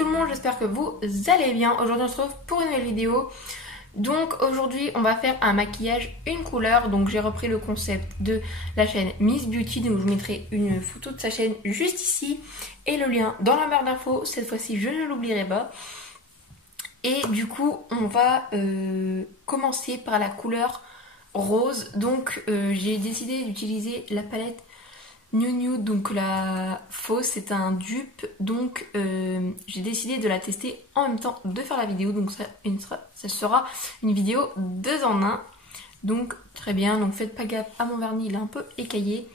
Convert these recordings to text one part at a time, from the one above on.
tout le monde, j'espère que vous allez bien. Aujourd'hui on se retrouve pour une nouvelle vidéo. Donc aujourd'hui on va faire un maquillage une couleur. Donc j'ai repris le concept de la chaîne Miss Beauty. Donc je vous mettrai une photo de sa chaîne juste ici et le lien dans la barre d'infos. Cette fois-ci je ne l'oublierai pas. Et du coup on va commencer par la couleur rose. Donc j'ai décidé d'utiliser la palette New Nude, donc la fausse, c'est un dupe, donc j'ai décidé de la tester en même temps de faire la vidéo, donc ça sera une vidéo 2 en 1, donc très bien. Donc faites pas gaffe à mon vernis, il est un peu écaillé.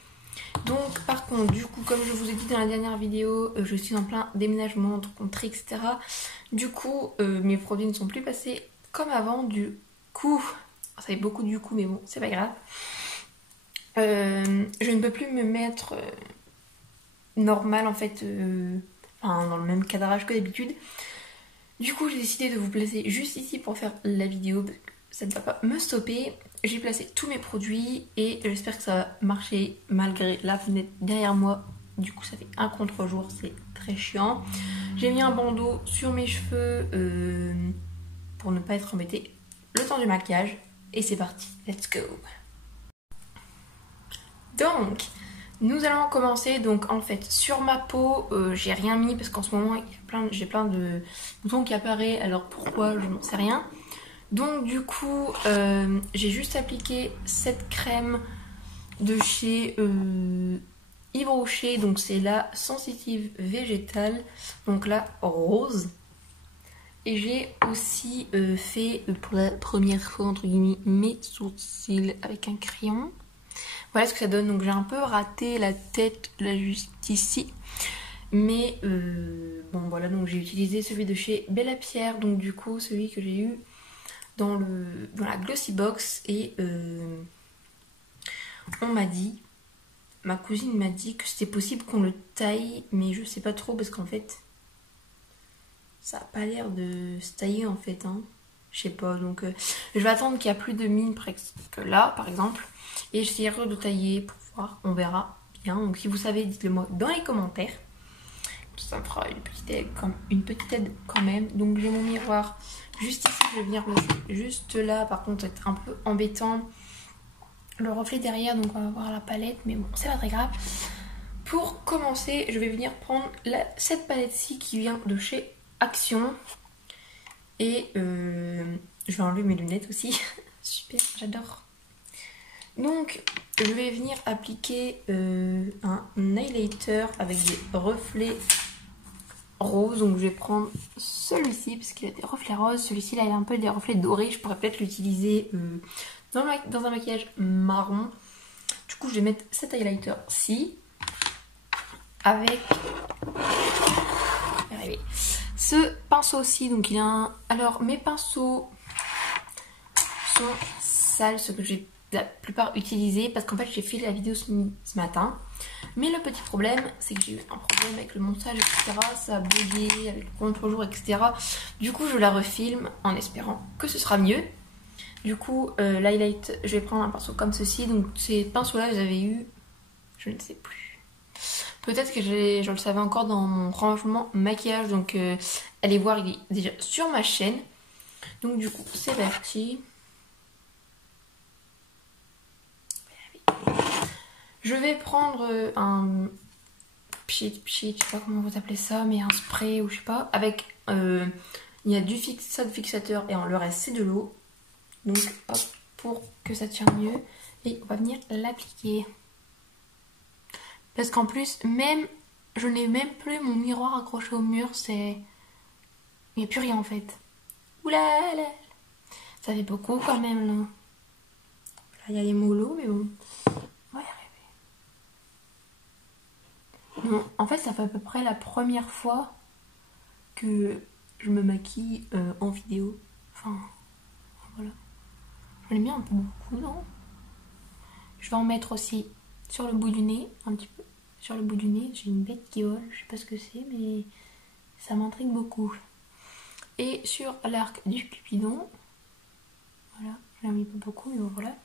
Donc par contre, du coup, comme je vous ai dit dans la dernière vidéo, je suis en plein déménagement, rencontré, etc. Du coup, mes produits ne sont plus passés comme avant, du coup, ça fait beaucoup du coup, mais bon, c'est pas grave. Je ne peux plus me mettre normal en fait, dans le même cadrage que d'habitude. Du coup j'ai décidé de vous placer juste ici pour faire la vidéo parce que ça ne va pas me stopper. J'ai placé tous mes produits et j'espère que ça va marcher malgré la fenêtre derrière moi. Du coup ça fait un contre-jour, c'est très chiant. J'ai mis un bandeau sur mes cheveux pour ne pas être embêtée le temps du maquillage. Et c'est parti, let's go. Donc, nous allons commencer. Donc en fait sur ma peau, j'ai rien mis parce qu'en ce moment j'ai plein de boutons qui apparaissent. Alors pourquoi, je n'en sais rien. Donc du coup, j'ai juste appliqué cette crème de chez Yves Rocher. Donc c'est la Sensitive Végétale, donc la rose. Et j'ai aussi fait pour la première fois entre guillemets mes sourcils avec un crayon. Voilà ce que ça donne. Donc j'ai un peu raté la tête là juste ici. Mais bon voilà, donc j'ai utilisé celui de chez Bella Pierre. Donc du coup celui que j'ai eu dans la Glossy Box. Et on m'a dit, ma cousine m'a dit que c'était possible qu'on le taille. Mais je sais pas trop parce qu'en fait ça a pas l'air de se tailler en fait, hein. Je sais pas, donc je vais attendre qu'il n'y a plus de mine presque là par exemple. Et j'essaierai de tailler pour voir, on verra bien. Donc si vous savez, dites-le moi dans les commentaires. Ça me fera une petite aide quand même. Donc j'ai mon miroir juste ici, je vais venir le mettre juste là. Par contre, c'est un peu embêtant le reflet derrière, donc on va voir la palette. Mais bon, c'est pas très grave. Pour commencer, je vais venir prendre cette palette-ci qui vient de chez Action. Et je vais enlever mes lunettes aussi. Super, j'adore. Donc je vais venir appliquer un highlighter avec des reflets roses. Donc je vais prendre celui-ci parce qu'il a des reflets roses. Celui-ci là il a un peu des reflets dorés. Je pourrais peut-être l'utiliser dans un maquillage marron. Du coup je vais mettre cet highlighter-ci avec ce pinceau-ci. Donc il a un... Alors mes pinceaux sont sales, ce que j'ai la plupart utilisé parce qu'en fait j'ai fait la vidéo ce matin, mais le petit problème c'est que j'ai eu un problème avec le montage, etc. Ça a bugué avec le contre-jour, etc. Du coup je la refilme en espérant que ce sera mieux. Du coup l'highlight, je vais prendre un pinceau comme ceci. Donc ces pinceaux là j'avais eu, je ne sais plus, peut-être que je le savais encore dans mon rangement maquillage. Donc allez voir, il est déjà sur ma chaîne. Donc du coup c'est parti. Je vais prendre un pchit, je sais pas comment vous appelez ça, mais un spray ou je sais pas, avec il y a du fixateur et le reste c'est de l'eau. Donc hop, pour que ça tienne mieux, et on va venir l'appliquer. Parce qu'en plus, même je n'ai même plus mon miroir accroché au mur, il n'y a plus rien en fait. Oulala, ça fait beaucoup quand même là. Là il y a les molos, mais bon. Non, en fait ça fait à peu près la première fois que je me maquille en vidéo. Enfin, voilà. J'en ai mis un peu beaucoup, non? Je vais en mettre aussi sur le bout du nez, un petit peu. Sur le bout du nez, j'ai une bête qui vole, je sais pas ce que c'est, mais ça m'intrigue beaucoup. Et sur l'arc du Cupidon, voilà, j'en ai mis pas beaucoup, mais bon, voilà.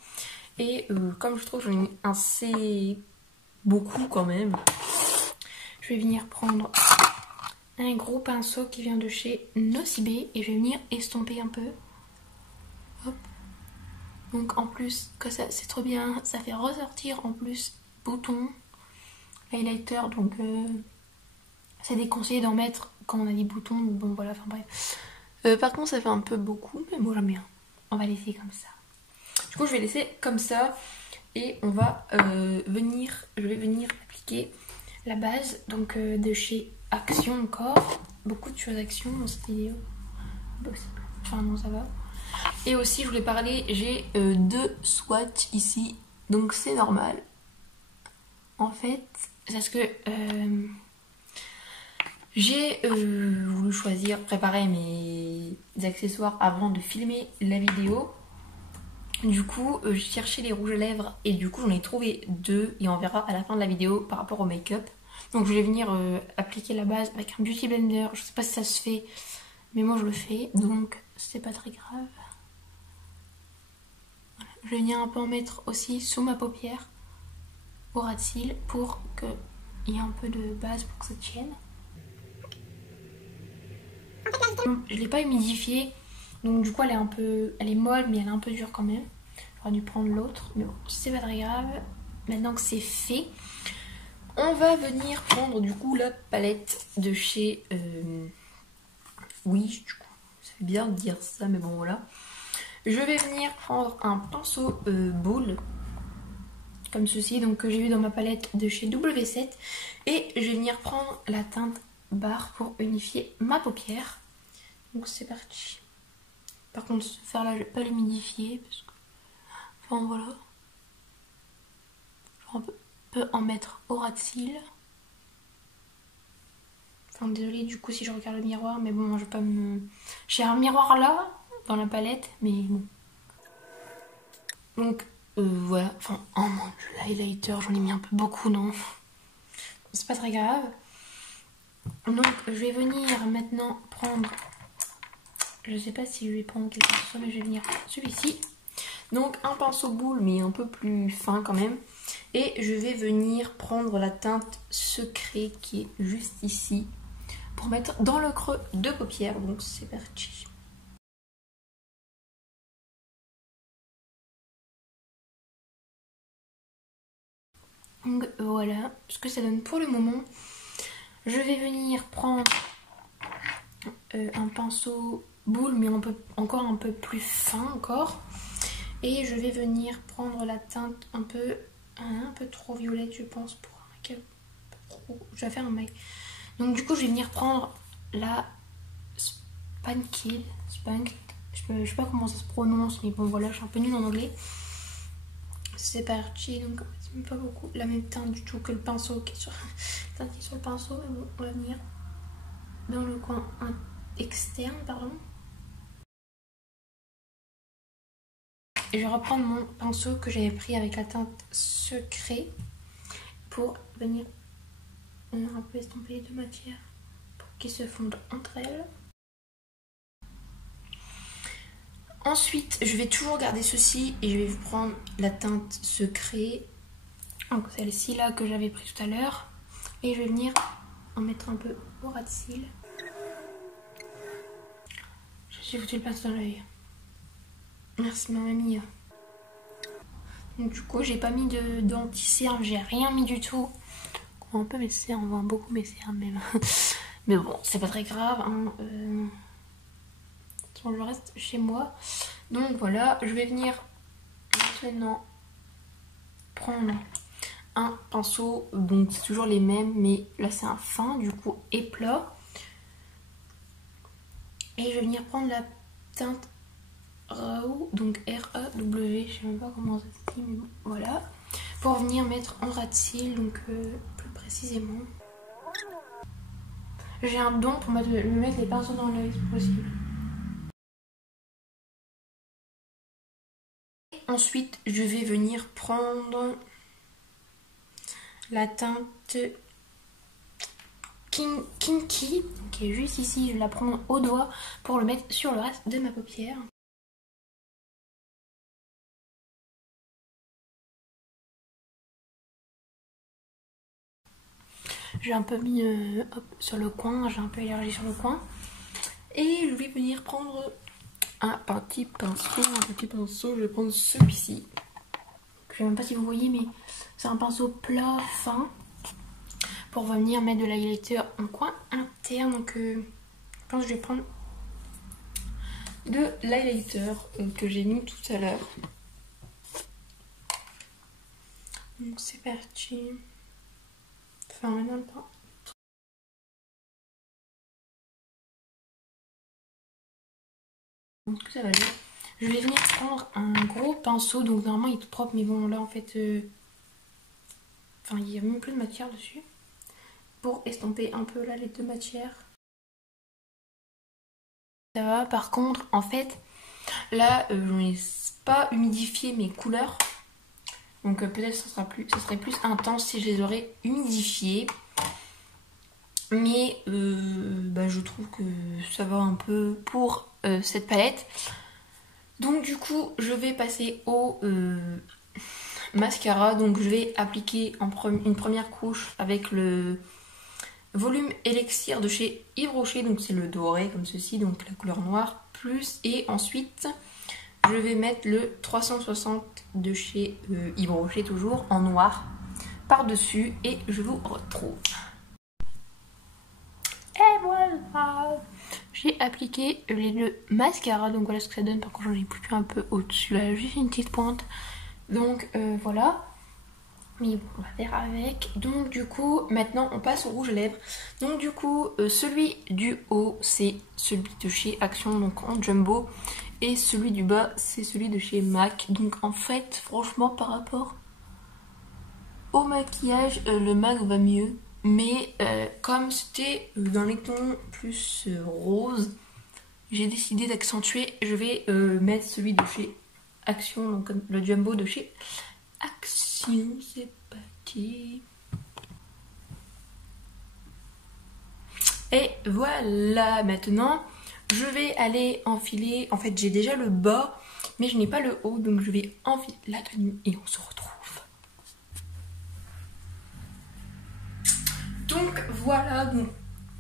Et comme je trouve que j'en ai mis assez beaucoup quand même, je vais venir prendre un gros pinceau qui vient de chez Nocibé et je vais venir estomper un peu. Hop. Donc en plus que ça c'est trop bien, ça fait ressortir en plus bouton, highlighter, donc c'est déconseillé d'en mettre quand on a des boutons, bon voilà, enfin bref. Par contre ça fait un peu beaucoup, mais moi j'aime bien. On va laisser comme ça. Du coup je vais laisser comme ça et on va je vais venir appliquer la base donc de chez Action encore. Beaucoup de choses Action dans cette vidéo. Enfin non ça va. Et aussi je voulais parler, j'ai 2 swatchs ici, donc c'est normal. En fait, c'est parce que j'ai voulu préparer mes accessoires avant de filmer la vidéo. Du coup, j'ai cherché les rouges à lèvres et du coup j'en ai trouvé 2 et on verra à la fin de la vidéo par rapport au make-up. Donc je vais venir appliquer la base avec un beauty blender, je sais pas si ça se fait, mais moi je le fais, donc c'est pas très grave. Je vais venir un peu en mettre aussi sous ma paupière, au ras de cils, pour qu'il y ait un peu de base pour que ça tienne. Je ne l'ai pas humidifiée, donc du coup elle est molle, mais elle est un peu dure quand même. J'aurais dû prendre l'autre, mais bon, c'est pas très grave. Maintenant que c'est fait, on va venir prendre du coup la palette de chez Wish, du coup. Ça fait bien de dire ça, mais bon voilà. Je vais venir prendre un pinceau boule, comme ceci, donc que j'ai vu dans ma palette de chez W7. Et je vais venir prendre la teinte barre pour unifier ma paupière. Donc c'est parti. Par contre, ce fer là, je vais pas l'humidifier parce que... Enfin voilà. On peut en mettre au ras de cils. Enfin désolée du coup si je regarde le miroir, mais bon, je vais pas me... J'ai un miroir là, dans la palette, mais bon. Donc voilà, enfin, oh mon dieu, l'highlighter, j'en ai mis un peu beaucoup, non? C'est pas très grave. Donc je vais venir maintenant prendre, je sais pas si je vais prendre quelque chose, mais je vais venir celui-ci. Donc un pinceau boule, mais un peu plus fin quand même. Et je vais venir prendre la teinte secret qui est juste ici, pour mettre dans le creux de paupière. Donc c'est parti. Donc voilà ce que ça donne pour le moment. Je vais venir prendre un pinceau boule, mais encore un peu plus fin encore. Et je vais venir prendre la teinte un peu trop violette, je pense, pour un make-up. Je vais faire un make. Donc du coup, je vais venir prendre la Spunked. Je sais pas comment ça se prononce, mais bon voilà, je suis un peu nulle en anglais. C'est parti, donc c'est même pas beaucoup la même teinte du tout que le pinceau qui est sur, sur le pinceau, mais bon, on va venir dans le coin externe, pardon. Et je vais reprendre mon pinceau que j'avais pris avec la teinte secret pour venir un peu estomper les deux matières pour qu'ils se fondent entre elles. Ensuite, je vais toujours garder ceci et je vais prendre la teinte secret, donc celle-ci là que j'avais pris tout à l'heure, et je vais venir en mettre un peu au ras de cils. J'ai foutu le pinceau dans l'œil. Merci ma mamie. Donc du coup, j'ai pas mis d'anti-cerne, j'ai rien mis du tout. On voit un peu mes cernes, on voit beaucoup mes cernes même. Mais bon, c'est pas très grave. Hein. Je reste chez moi. Donc voilà, je vais venir maintenant prendre un pinceau. Donc c'est toujours les mêmes, mais là c'est un fin, du coup, et plat. Et je vais venir prendre la teinte Raw, donc R-A-W, je sais même pas comment ça se dit, mais bon, voilà. Pour venir mettre en ras de cils, donc plus précisément. J'ai un don pour me mettre les pinceaux dans l'œil, si possible. Ensuite, je vais venir prendre la teinte Kinky, qui est juste ici. Je vais la prendre au doigt pour le mettre sur le reste de ma paupière. J'ai un peu mis hop, sur le coin, j'ai un peu élargi sur le coin. Et je vais venir prendre un petit pinceau, je vais prendre celui-ci. Je sais même pas si vous voyez, mais c'est un pinceau plat, fin, pour venir mettre de l'highlighter en coin interne. Donc je pense que je vais prendre de l'highlighter que j'ai mis tout à l'heure. Donc c'est parti. Enfin maintenant le temps. Donc ça va aller. Je vais venir prendre un gros pinceau. Donc normalement il est tout propre, mais bon là en fait, enfin il y a même plus de matière dessus. Pour estomper un peu là les deux matières. Ça va. Par contre en fait là je n'ai pas humidifié mes couleurs. Donc peut-être ça serait plus intense si je les aurais humidifiées. Mais je trouve que ça va un peu pour cette palette. Donc du coup je vais passer au mascara. Donc je vais appliquer une première couche avec le volume élixir de chez Yves Rocher. Donc c'est le doré comme ceci, donc la couleur noire plus. Et ensuite je vais mettre le 360 de chez Yves Rocher, toujours en noir, par dessus. Et je vous retrouve. Et voilà, j'ai appliqué les deux mascaras. Donc voilà ce que ça donne. Par contre j'en ai plus un peu au-dessus là, juste une petite pointe. Donc voilà. Mais bon, on va faire avec. Donc du coup maintenant on passe au rouge à lèvres. Donc du coup celui du haut c'est celui de chez Action, donc en jumbo. Et celui du bas c'est celui de chez MAC. Donc en fait franchement par rapport au maquillage le MAC va mieux. Mais comme c'était dans les tons plus rose, j'ai décidé d'accentuer. Je vais mettre celui de chez Action, donc le jumbo de chez Action. C'est parti. Et voilà, maintenant je vais aller enfiler. En fait j'ai déjà le bas mais je n'ai pas le haut, donc je vais enfiler la tenue et on se retrouve. Donc voilà, donc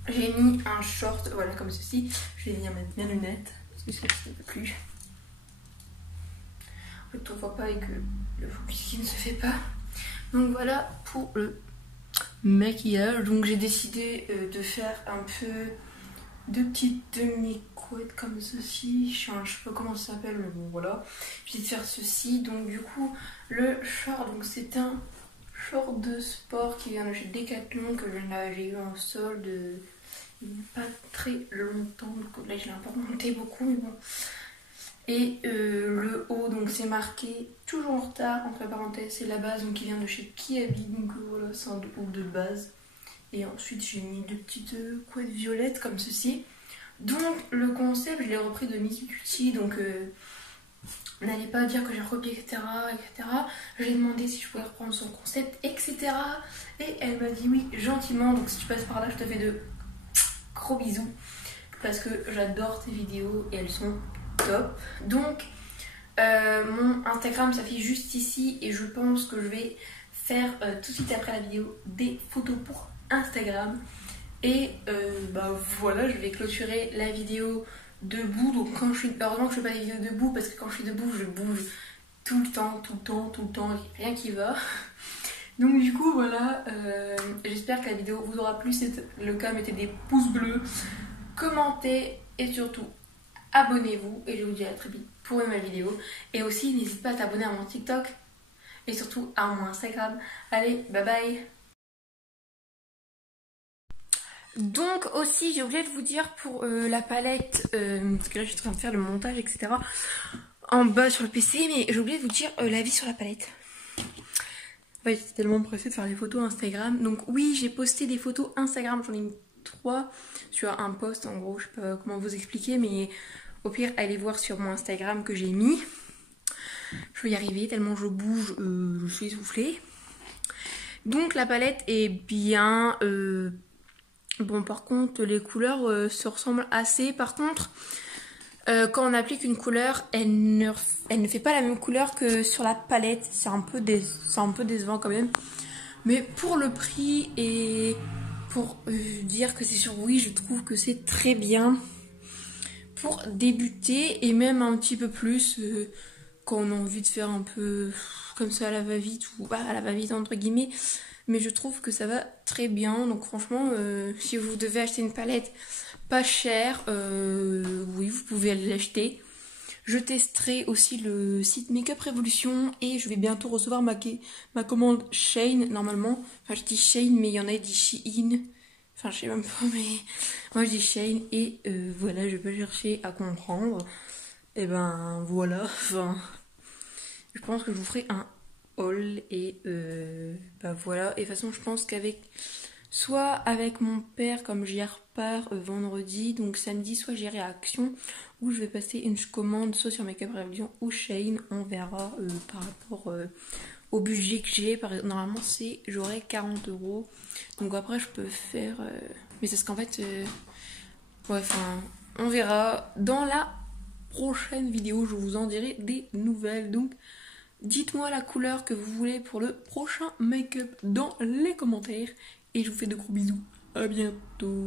j'ai mis un short, voilà comme ceci. Je vais venir mettre mes lunettes parce que celle-ci ne peut plus. En fait on voit pas et que le focus qui ne se fait pas. Donc voilà pour le maquillage. Donc j'ai décidé de faire un peu de petites demi-couettes comme ceci. Je sais pas comment ça s'appelle, mais bon voilà. J'ai décidé de faire ceci. Donc du coup le short, donc c'est un short de sport qui vient de chez Decathlon, que j'ai eu en solde il n'y a pas très longtemps. Donc là je l'ai un peu remonté beaucoup, mais bon. Et le haut, donc c'est marqué toujours en retard, entre parenthèses, c'est la base, donc qui vient de chez Kiabi. Donc voilà, c'est un haut de base. Et ensuite j'ai mis deux petites couettes violettes comme ceci. Donc le concept je l'ai repris de Miss Beauty, donc n'allez pas dire que j'ai recopié, etc. J'ai demandé si je pouvais reprendre son concept, etc. Et elle m'a dit oui gentiment. Donc si tu passes par là je te fais de gros bisous parce que j'adore tes vidéos et elles sont top. Donc mon Instagram s'affiche juste ici et je pense que je vais faire tout de suite après la vidéo des photos pour Instagram. Et voilà, je vais clôturer la vidéo debout. Donc quand je suis, heureusement que je fais pas des vidéos debout parce que quand je suis debout je bouge tout le temps, rien qui va. Donc du coup voilà, j'espère que la vidéo vous aura plu. C'est le cas, mettez des pouces bleus, commentez et surtout abonnez-vous. Et je vous dis à très vite pour une nouvelle vidéo. Et aussi n'hésite pas à t'abonner à mon TikTok et surtout à mon Instagram. Allez, bye bye. Donc aussi j'ai oublié de vous dire pour la palette, parce que là je suis en train de faire le montage etc. en bas sur le PC, mais j'ai oublié de vous dire l'avis sur la palette. Ouais, j'étais tellement pressée de faire les photos Instagram. Donc oui, j'ai posté des photos Instagram, j'en ai mis 3 sur un post en gros, je sais pas comment vous expliquer, mais au pire allez voir sur mon Instagram que j'ai mis. Je vais y arriver tellement je bouge, je suis essoufflée. Donc la palette est bien... Bon par contre les couleurs se ressemblent assez. Par contre quand on applique une couleur elle ne fait pas la même couleur que sur la palette. C'est un peu décevant quand même. Mais pour le prix et pour dire que c'est sur oui, je trouve que c'est très bien pour débuter et même un petit peu plus quand on a envie de faire un peu comme ça à la va-vite ou bah, à la va-vite entre guillemets. Mais je trouve que ça va très bien. Donc franchement, si vous devez acheter une palette pas chère, oui, vous pouvez aller l'acheter. Je testerai aussi le site Makeup Revolution et je vais bientôt recevoir ma commande Shein normalement. Enfin, je dis Shein, mais il y en a qui disent Shein. Enfin, je sais même pas, mais moi je dis Shein et voilà, je vais pas chercher à comprendre. Et ben voilà, enfin, je pense que je vous ferai un haul et bah voilà. Et de toute façon, je pense qu'avec soit avec mon père, comme j'y repars vendredi, donc samedi, soit j'irai à Action, où je vais passer une commande soit sur Makeup Revolution ou Shein, on verra par rapport au budget que j'ai. Normalement, j'aurai 40€. Donc après, je peux faire. Mais c'est ce qu'en fait. Ouais, enfin, on verra. Dans la prochaine vidéo, je vous en dirai des nouvelles. Donc, dites-moi la couleur que vous voulez pour le prochain make-up dans les commentaires. Et je vous fais de gros bisous. À bientôt.